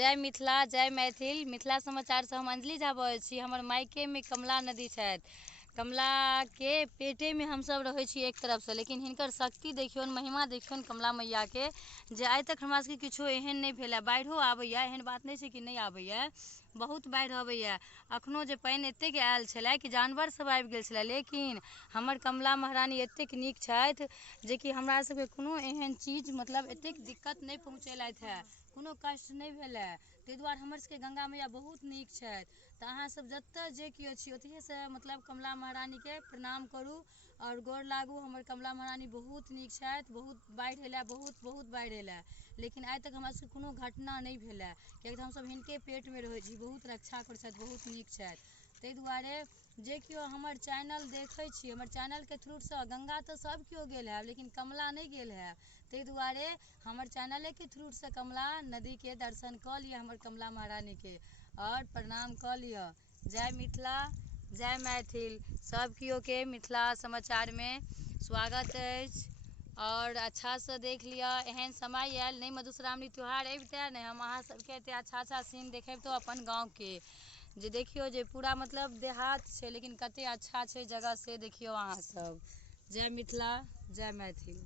जय मिथिला, जय मैथिल। मिथिला समाचार से हम अंजलि झा बजै छी। हमर मायके में कमला नदी छथि। कमला के पेटे में हम सब रहे छी एक तरफ से, लेकिन हिनकर शक्ति देखियौन, महिमा देखियौन कमला मैया के, जे आइ तक हमरा सबके किछो एहन नहीं भेल है। बाढ़ियो आबैया, एहन बात नहीं छै कि नहीं आबैया, बहुत बाढ़ि अबैया। अखनो जे पानि एतेक आयल छलै कि जानवर सब आबि गेल छलै, लेकिन हमर कमला महारानी एतेक नीक छथि जे कि हमरा सबके कोनो एहन चीज मतलब एतेक दिक्कत नहीं पहुँचेलथि है, कोनो कष्ट नहीं भेल है। ताहि दुआरे हमर सबके गंगा मैया बहुत नीक छथि। तऽ अहाँ सब जतऽ जे केओ छी ओतहिए से मतलब कमला महारानी के प्रणाम करू और गोर लागू। हमर कमला महारानी बहुत नीक छथि। बहुत बाढ़ि एलै, बहुत बाढ़ि एलै, लेकिन आइ तक हमरा सबके कोनो घटना नहीं भेल है, कियाकि तऽ हमसब हिनके पेट में रहै छी। बहुत रक्षा करै छथि, बहुत नीक छथि। ताहि दुआरे जे केओ हमर चैनल देखै छी, हमर चैनल के थ्रू से गंगा तऽ सब केओ गेल है, लेकिन कमला नहीं गेल है। ताहि दुआरे हमर चैनल के थ्रू से कमला नदी के दर्शन कऽ लिअ, हमर कमला महारानी के, और प्रणाम कऽ लिअ। जय मिथिला, जय मैथिल। सब केओ के मिथिला समाचार में स्वागत अछि। और अच्छा से देख लिअ, एहन समय आयल नहीं मधुश्रावणी त्यौहार अबिते नहीं हम अहाँ सबके एते अच्छा सीन देखेबतो अपन गाँव के, जे देखियो जे पूरा मतलब देहात छै, लेकिन कते अच्छा छै जगह से देखियो अहाँ सब। जय मिथिला, जय मैथिल।